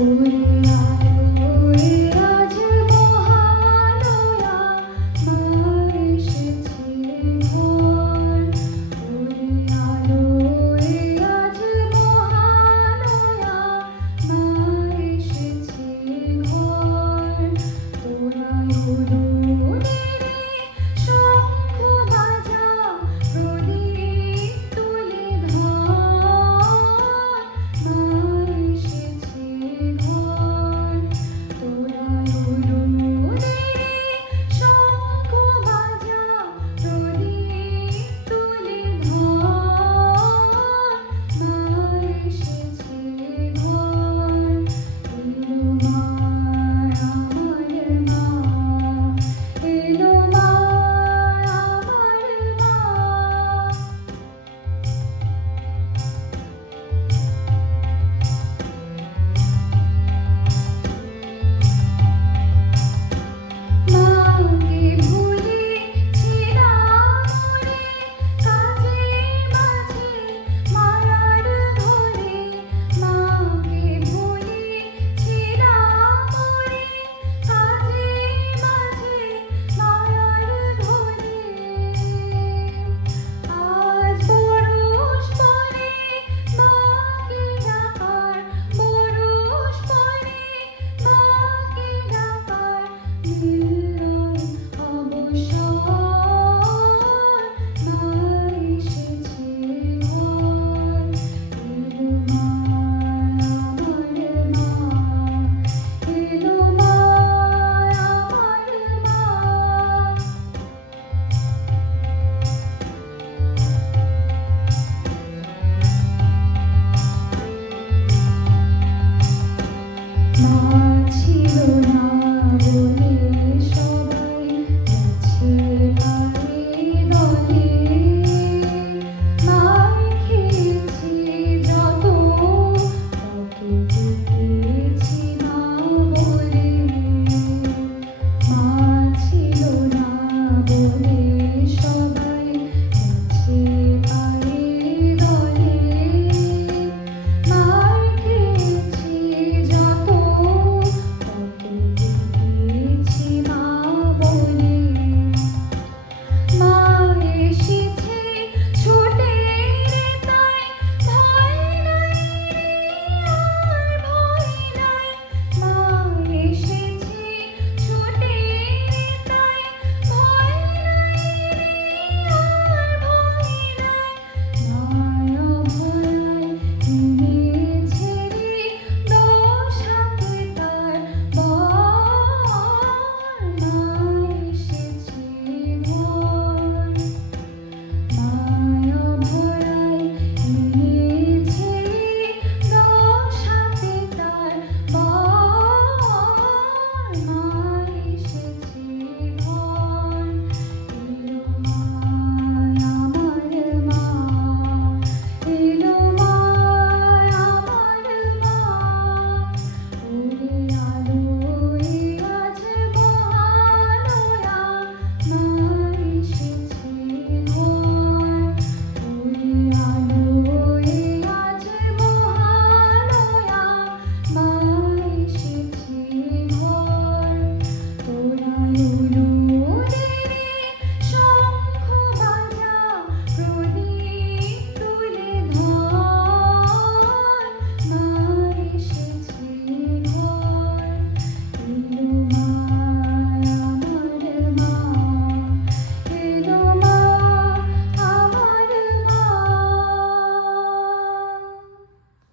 Gloria. me. you